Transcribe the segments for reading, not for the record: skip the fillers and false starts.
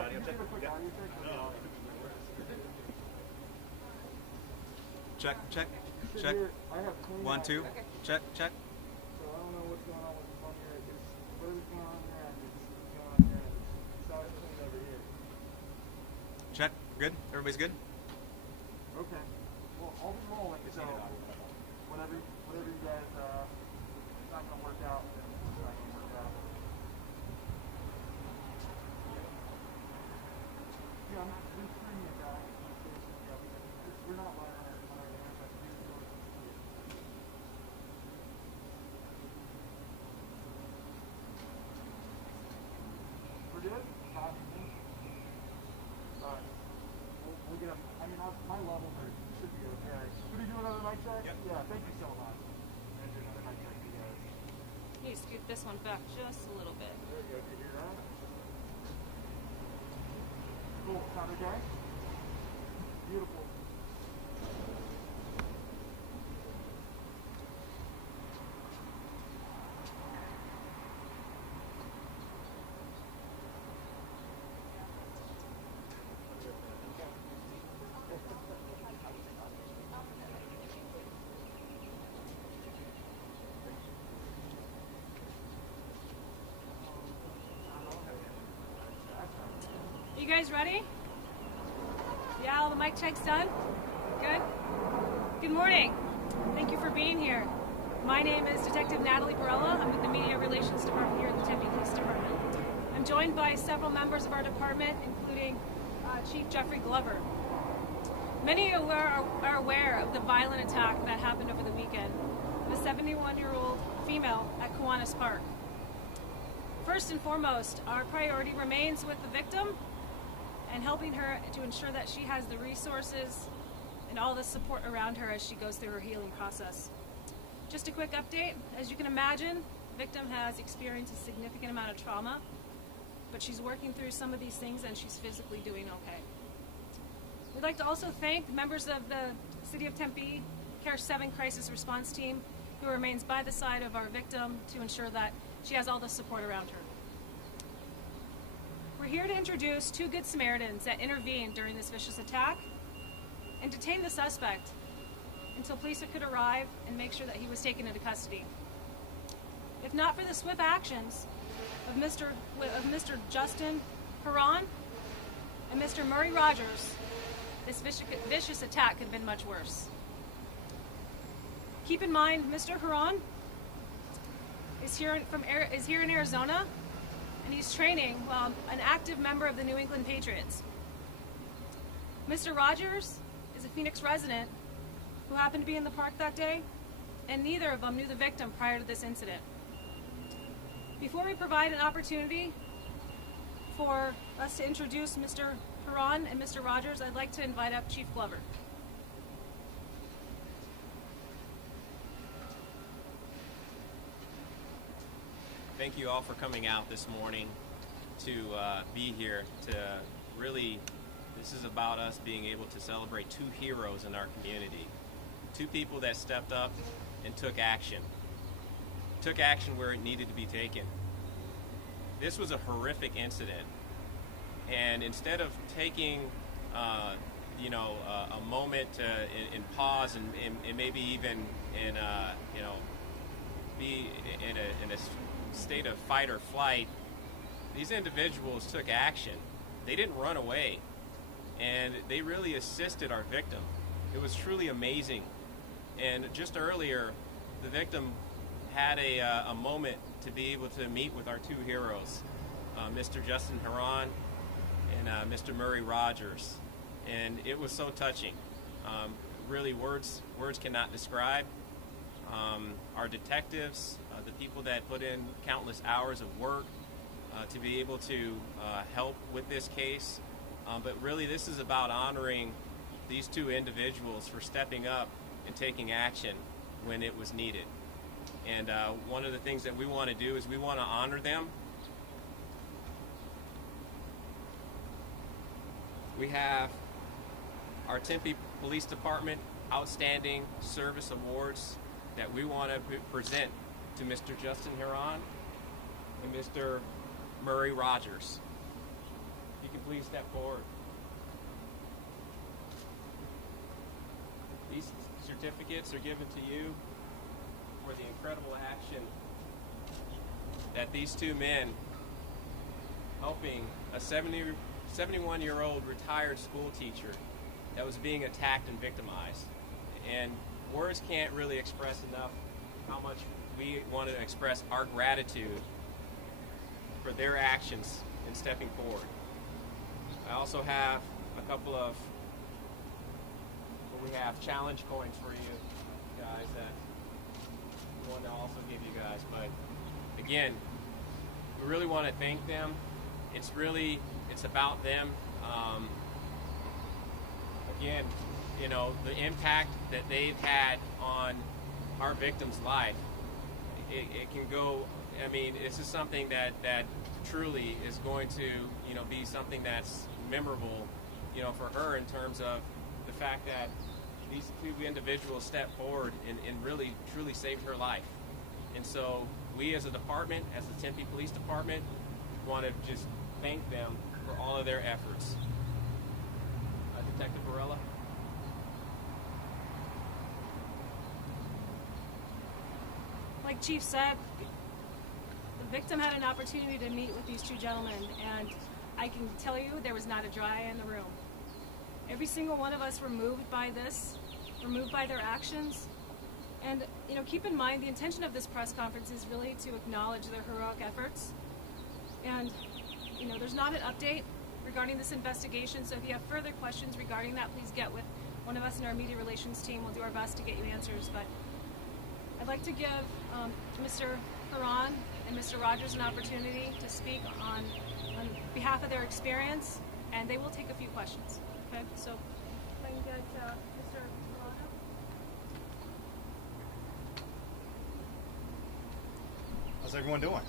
audio check? Check, check, check. 1, 2. Check, check. So I don't know what's going on with the phone here. It's whatever's going on there, and it's going on there. It's always cleaned over here. Check. Good? Everybody's good? Okay. Well, I'll be rolling. So whatever you guys, it's not gonna work out. It's not gonna work out. Yeah, we're screening it out. We're not lying on our hands. Like, we're good? Alright. We'll get them. I mean, my levels should be okay. Should we do another mic check? Yep. Yeah, thank you so much. And do another mic check for you guys. You scoot this one back just a little bit. There you go. Can you hear that? Cool. Sound okay? Beautiful. You guys ready? Yeah, all the mic checks done? Good? Good morning. Thank you for being here. My name is Detective Natalie Barella. I'm with the Media Relations Department here at the Tempe Police Department. I'm joined by several members of our department, including Chief Jeffrey Glover. Many of you are aware of the violent attack that happened over the weekend of a 71-year-old female at Kiwanis Park. First and foremost, our priority remains with the victim and helping her to ensure that she has the resources and all the support around her as she goes through her healing process. Just a quick update. As you can imagine, the victim has experienced a significant amount of trauma, but she's working through some of these things and she's physically doing okay. We'd like to also thank members of the City of Tempe Care 7 Crisis Response Team who remains by the side of our victim to ensure that she has all the support around her. We're here to introduce 2 Good Samaritans that intervened during this vicious attack and detain the suspect until police could arrive and make sure that he was taken into custody. If not for the swift actions of Mr. Justin Herron and Mr. Murray Rogers, this vicious attack could have been much worse. Keep in mind, Mr. Herron is here in Arizona, and he's training an active member of the New England Patriots. Mr. Rogers is a Phoenix resident who happened to be in the park that day, and neither of them knew the victim prior to this incident. Before we provide an opportunity for us to introduce Mr. Herron and Mr. Rogers, I'd like to invite up Chief Glover. Thank you all for coming out this morning to be here to really, this is about us being able to celebrate 2 heroes in our community. 2 people that stepped up and took action. Took action where it needed to be taken. This was a horrific incident. And instead of taking a moment to in pause and maybe even be in a state of fight or flight, these individuals took action. They didn't run away, and they really assisted our victim. It was truly amazing. And just earlier, the victim had a moment to be able to meet with our 2 heroes, Mr. Justin Herron and Mr. Murray Rogers, and it was so touching. Really, words cannot describe. Our detectives, the people that put in countless hours of work to be able to help with this case. But really, this is about honoring these 2 individuals for stepping up and taking action when it was needed. And one of the things that we want to do is we want to honor them. We have our Tempe Police Department Outstanding Service Awards that we want to present to Mr. Justin Herron and Mr. Murray Rogers. You you can please step forward. These certificates are given to you for the incredible action that these two men, helping a 71-year-old retired school teacher that was being attacked and victimized. And words can't really express enough how much we want to express our gratitude for their actions in stepping forward. I also have a couple of we have challenge coins for you guys that we want to also give you guys. But again, we really want to thank them. It's about them. Again, the impact that they've had on our victim's life, it can go. I mean, this is something that truly is going to, be something that's memorable, for her in terms of the fact that these two individuals stepped forward and really, truly saved her life. And so we as a department, as the Tempe Police Department, want to just thank them for all of their efforts. Detective Varela? Like Chief said, the victim had an opportunity to meet with these two gentlemen, and I can tell you there was not a dry eye in the room. Every single one of us were moved by this, were moved by their actions. And, keep in mind the intention of this press conference is really to acknowledge their heroic efforts. And, there's not an update regarding this investigation, so if you have further questions regarding that, please get with one of us in our media relations team. We'll do our best to get you answers. But I'd like to give Mr. Herron and Mr. Rogers an opportunity to speak on behalf of their experience, and they will take a few questions. Okay, so if I can get Mr. Herron. How's everyone doing?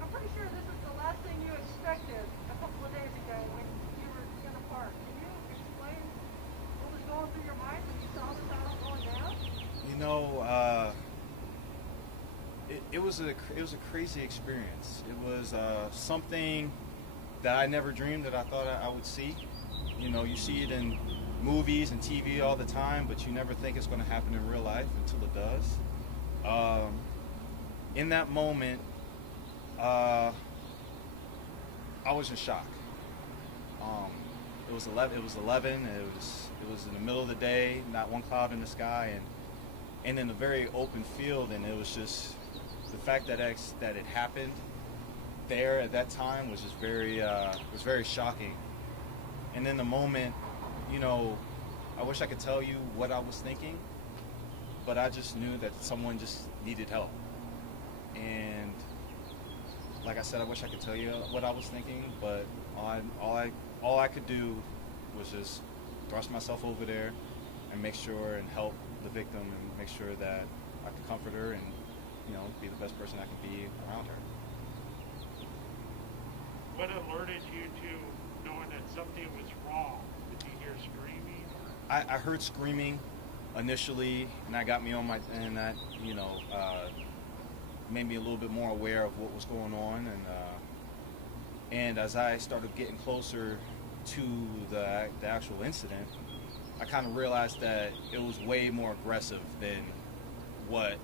I'm pretty sure this is the last thing you expected a couple of days ago when you were in the park. Can you explain what was going through your mind when you saw the battle going down? It was a crazy experience. It was something that I never dreamed that I thought I would see. You see it in movies and TV all the time, but you never think it's going to happen in real life until it does. In that moment, I was in shock. It was 11. It was in the middle of the day, not one cloud in the sky, and in a very open field. And it was just the fact that it happened there at that time was just very shocking. And in the moment, I wish I could tell you what I was thinking, but I just knew that someone just needed help. And like I said, I wish I could tell you what I was thinking, but all I could do was just thrust myself over there and make sure and help the victim and make sure that I could comfort her and, be the best person I could be around her. What alerted you to knowing that something was wrong? Did you hear screaming? I heard screaming initially, and that got me on and that, made me a little bit more aware of what was going on. And as I started getting closer to the actual incident, I kind of realized that it was way more aggressive than what,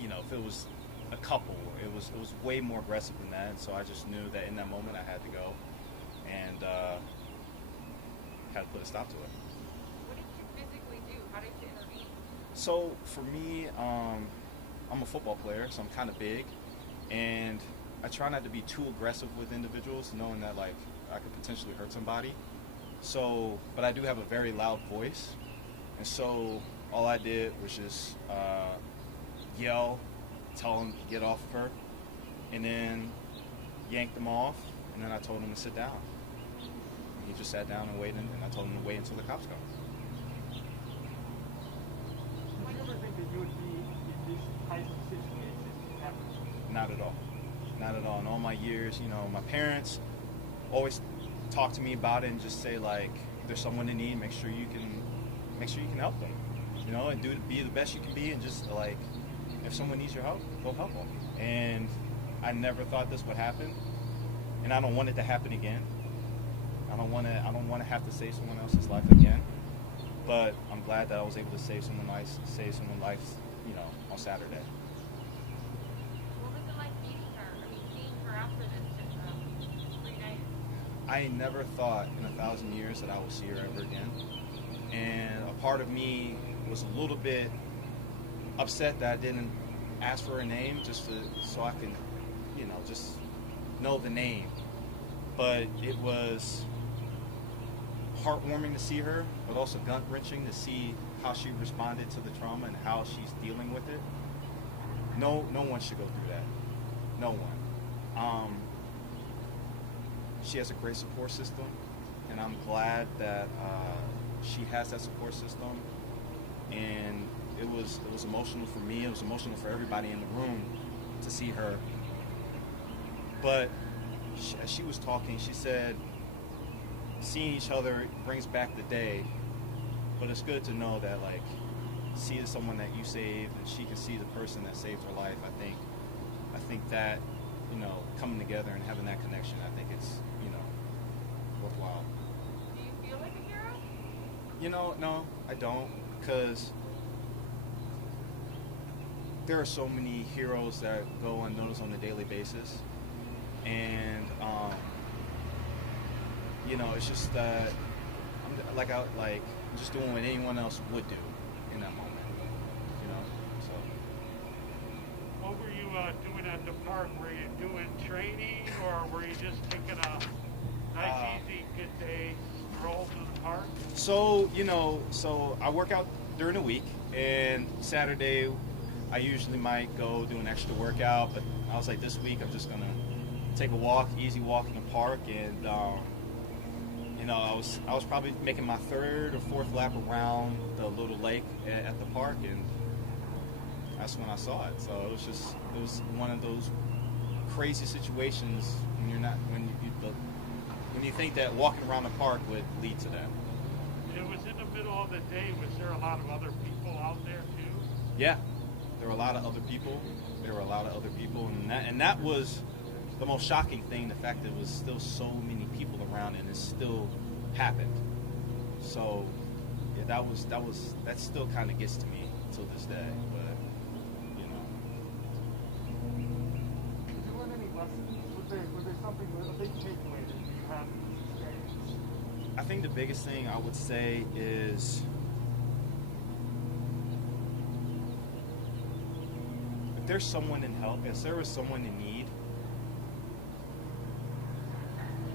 if it was a couple, it was way more aggressive than that. And so I just knew that in that moment I had to go and had to put a stop to it. What did you physically do? How did you intervene? So for me, I'm a football player, so I'm kind of big, and I try not to be too aggressive with individuals, knowing that I could potentially hurt somebody. So, but I do have a very loud voice, and so all I did was just yell, tell him to get off of her, and then yanked him off, and then I told him to sit down. He just sat down and waited, and I told him to wait until the cops come. Did you ever think that you would be in this type of situation ever? Not at all. Not at all. In all my years, my parents always talk to me about it and just say, if there's someone in need, make sure you can help them, and be the best you can be, and just if someone needs your help, go help them. And I never thought this would happen, and I don't want it to happen again. I don't want to have to save someone else's life again. But I'm glad that I was able to save someone's life, on Saturday. What was it like meeting her? I mean, seeing her after this 3 days? I never thought in 1,000 years that I would see her ever again. And a part of me was a little bit upset that I didn't ask for her name so I can, just know the name. But it was heartwarming to see her, but also gut-wrenching to see how she responded to the trauma and how she's dealing with it. No one should go through that. No one. She has a great support system, and I'm glad that she has that support system. And it was emotional for me. It was emotional for everybody in the room to see her. But as she was talking, she said, seeing each other brings back the day, but it's good to know that, like, see someone that you saved and she can see the person that saved her life. I think that, coming together and having that connection, I think it's, worthwhile. Do you feel like a hero? No, I don't, because there are so many heroes that go unnoticed on a daily basis, and it's just that I'm just doing what anyone else would do in that moment, So. What were you doing at the park? Were you doing training, or were you just taking a nice, easy, good day stroll to the park? So I work out during the week, and Saturday I usually might go do an extra workout, but I was like, this week I'm just gonna take a walk, easy walk in the park, and I was probably making my 3rd or 4th lap around the little lake at the park, and that's when I saw it. So it was one of those crazy situations when you think that walking around the park would lead to that. It was in the middle of the day. Was there a lot of other people out there too? Yeah, there were a lot of other people. And that was the most shocking thing, the fact that there was still so many people around and it still happened. So yeah, that still kind of gets to me till this day. But Did you learn any lessons? Was there something, a big takeaway that you had from this experience? I think the biggest thing I would say is if there's someone in help, if there is someone in need,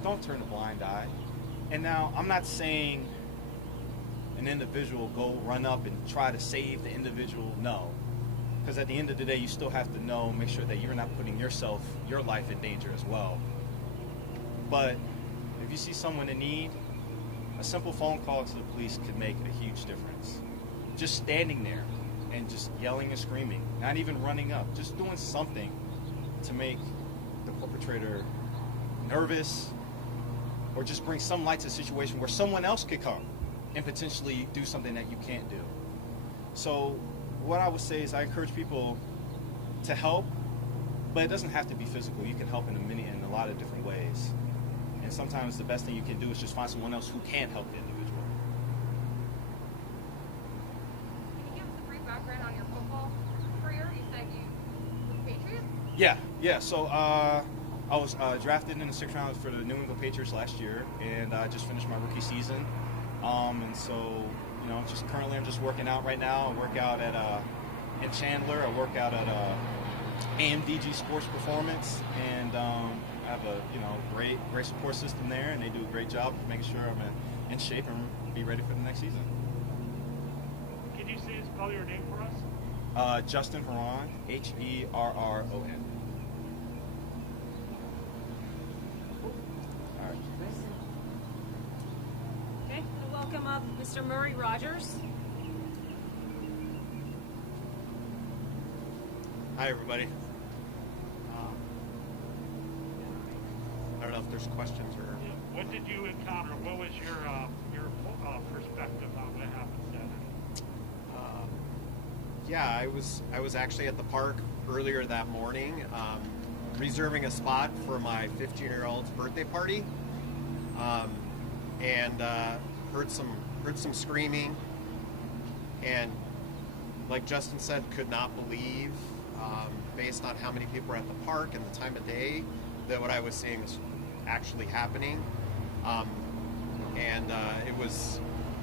don't turn a blind eye. And now, I'm not saying an individual go run up and try to save the individual, no. Because at the end of the day, you still have to make sure that you're not putting your life in danger as well. But if you see someone in need, a simple phone call to the police could make a huge difference. Just standing there and just yelling and screaming, not even running up, just doing something to make the perpetrator nervous, or just bring some light to the situation where someone else could come and potentially do something that you can't do. So what I would say is I encourage people to help, but it doesn't have to be physical. You can help in a lot of different ways. And sometimes the best thing you can do is just find someone else who can help the individual. Can you give us a brief background on your football career? You said you with the Patriots? Yeah. So I was drafted in the 6th round for the New England Patriots last year, and I just finished my rookie season. And so, just currently I'm just working out right now. I work out in Chandler. I work out at AMDG Sports Performance, and I have a great support system there, and they do a great job of making sure I'm in shape and be ready for the next season. Can you spell your name for us? Justin Herron, Herron. Okay, we'll welcome up Mr. Murray Rogers. Hi, everybody. I don't know if there's questions or. What did you encounter? What was your perspective on what happened Saturday? Yeah, I was actually at the park earlier that morning. reserving a spot for my 15-year-old's birthday party, and heard some screaming, and like Justin said, could not believe, based on how many people were at the park and the time of day, that what I was seeing was actually happening, and it was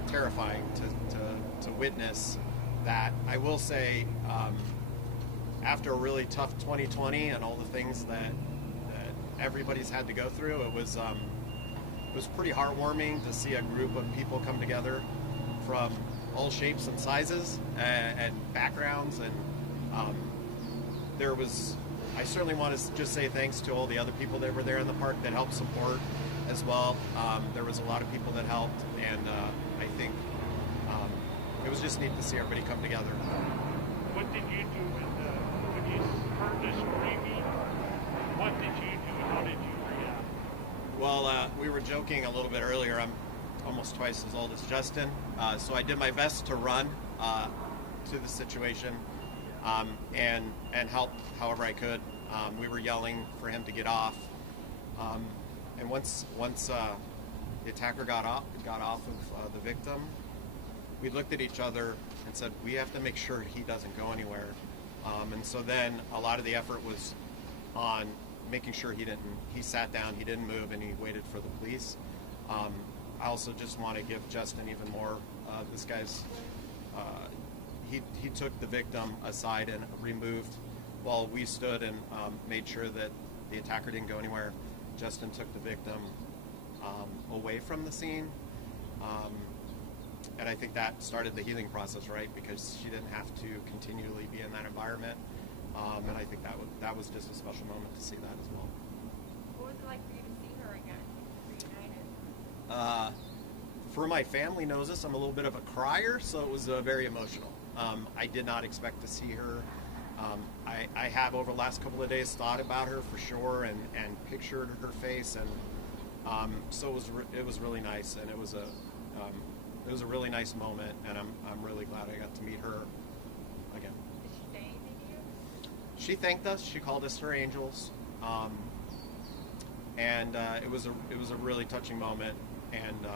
terrifying to witness that. I will say, after a really tough 2020 and all the things that everybody's had to go through, it was pretty heartwarming to see a group of people come together from all shapes and sizes and backgrounds, and I certainly want to just say thanks to all the other people that were there in the park that helped support as well. There was a lot of people that helped, and I think it was just neat to see everybody come together. What did you do when you heard the screaming? What did you do? How did you react? Well, we were joking a little bit earlier. I'm almost twice as old as Justin, so I did my best to run to the situation and help however I could. We were yelling for him to get off, and once the attacker got off of the victim, we looked at each other and said, we have to make sure he doesn't go anywhere. And so then a lot of the effort was on making sure he sat down, he didn't move, and he waited for the police. I also just want to give Justin even more. This guy's, he took the victim aside and removed while we stood and made sure that the attacker didn't go anywhere. Justin took the victim away from the scene. And I think that started the healing process, right? Because she didn't have to continually be in that environment. And I think that was just a special moment to see that as well. What was it like for you to see her again, reunited? For my family knows this, I'm a little bit of a crier, so it was very emotional. I did not expect to see her. I have over the last couple of days thought about her for sure and pictured her face, and so it was really nice, and it was a really nice moment, and I'm really glad I got to meet her again. Did she say anything to you? She thanked us. She called us her angels, and it was a really touching moment, and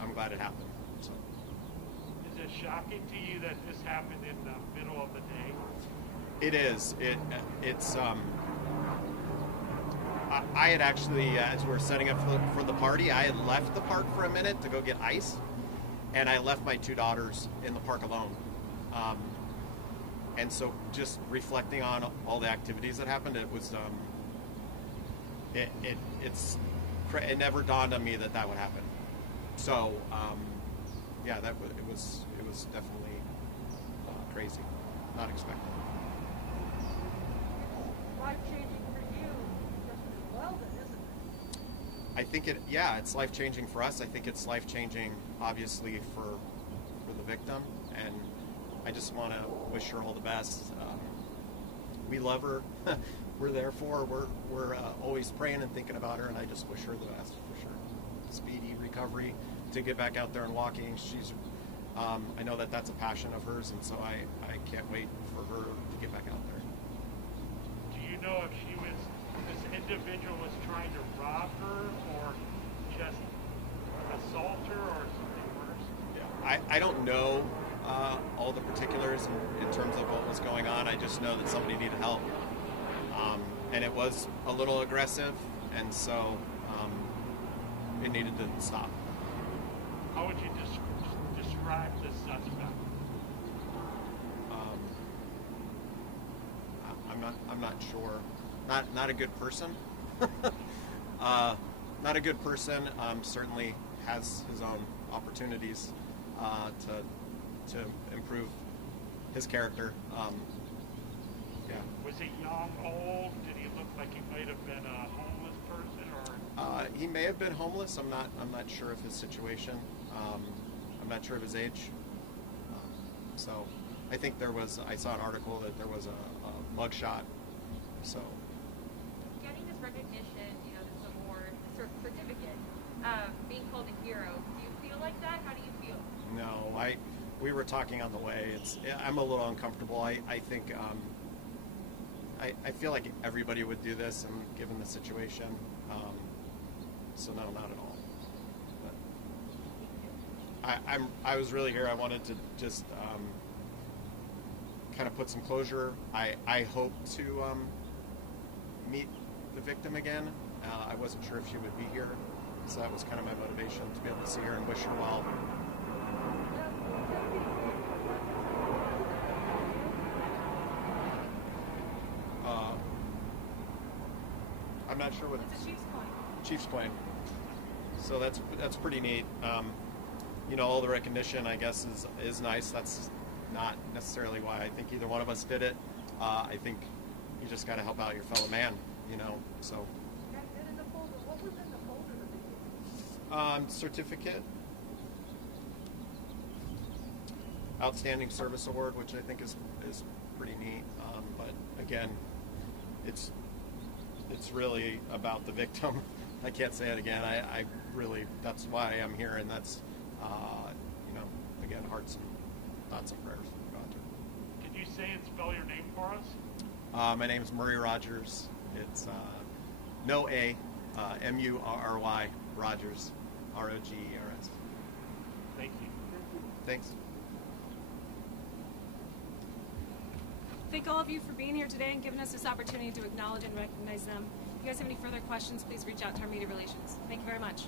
I'm glad it happened. So. Is it shocking to you that this happened in the middle of the day? It is. It's. I had actually, as we were setting up for the party, I had left the park for a minute to go get ice, and I left my two daughters in the park alone. And so, just reflecting on all the activities that happened, it was. It never dawned on me that would happen. So, yeah, it was definitely crazy, not expected. Life-changing for you just as well, then, isn't it? I think it's life-changing for us. I think it's life-changing, obviously, for the victim, and I just want to wish her all the best. We love her. We're there for her. We're always praying and thinking about her, and I just wish her the best for sure. Speedy recovery to get back out there and walking. She's, I know that's a passion of hers, and so I can't wait for her to get back out there. Do you know if this individual was trying to rob her or just assault her or something worse? Yeah, I don't know all the particulars in terms of what was going on. I just know that somebody needed help. And it was a little aggressive, and so it needed to stop. How would you describe the suspect? I'm not sure. Not a good person. Not a good person. Certainly has his own opportunities to improve his character. Yeah. Was he young, old? Did he look like he might have been a homeless person, or? He may have been homeless. I'm not sure of his situation. I'm not sure of his age. So I think I saw an article that there was a mugshot. So. Getting this recognition, this award, this certificate, being called a hero, do you feel like that? How do you feel? No, we were talking on the way. I'm a little uncomfortable. I think I feel like everybody would do this, and given the situation, so no, not at all. But I was really here. I wanted to just kind of put some closure. I hope to meet the victim again. I wasn't sure if she would be here, so that was kind of my motivation, to be able to see her and wish her well. I'm not sure what It's a Chiefs coin. Chiefs coin. So that's pretty neat. You know, all the recognition, I guess, is nice. That's not necessarily why I think either one of us did it. I think you just got to help out your fellow man, you know. So. And in the folder, what was in the folder that they gave you? Certificate, outstanding service award, which I think is pretty neat. But again, it's really about the victim. I can't say it again. I really, that's why I'm here, and that's you know, again, hearts and thoughts and prayers. Can you say and spell your name for us? My name is Murray Rogers. It's no A, M-U-R-R-Y, Rogers, R-O-G-E-R-S. Thank you. Thanks. Thank all of you for being here today and giving us this opportunity to acknowledge and recognize them. If you guys have any further questions, please reach out to our media relations. Thank you very much.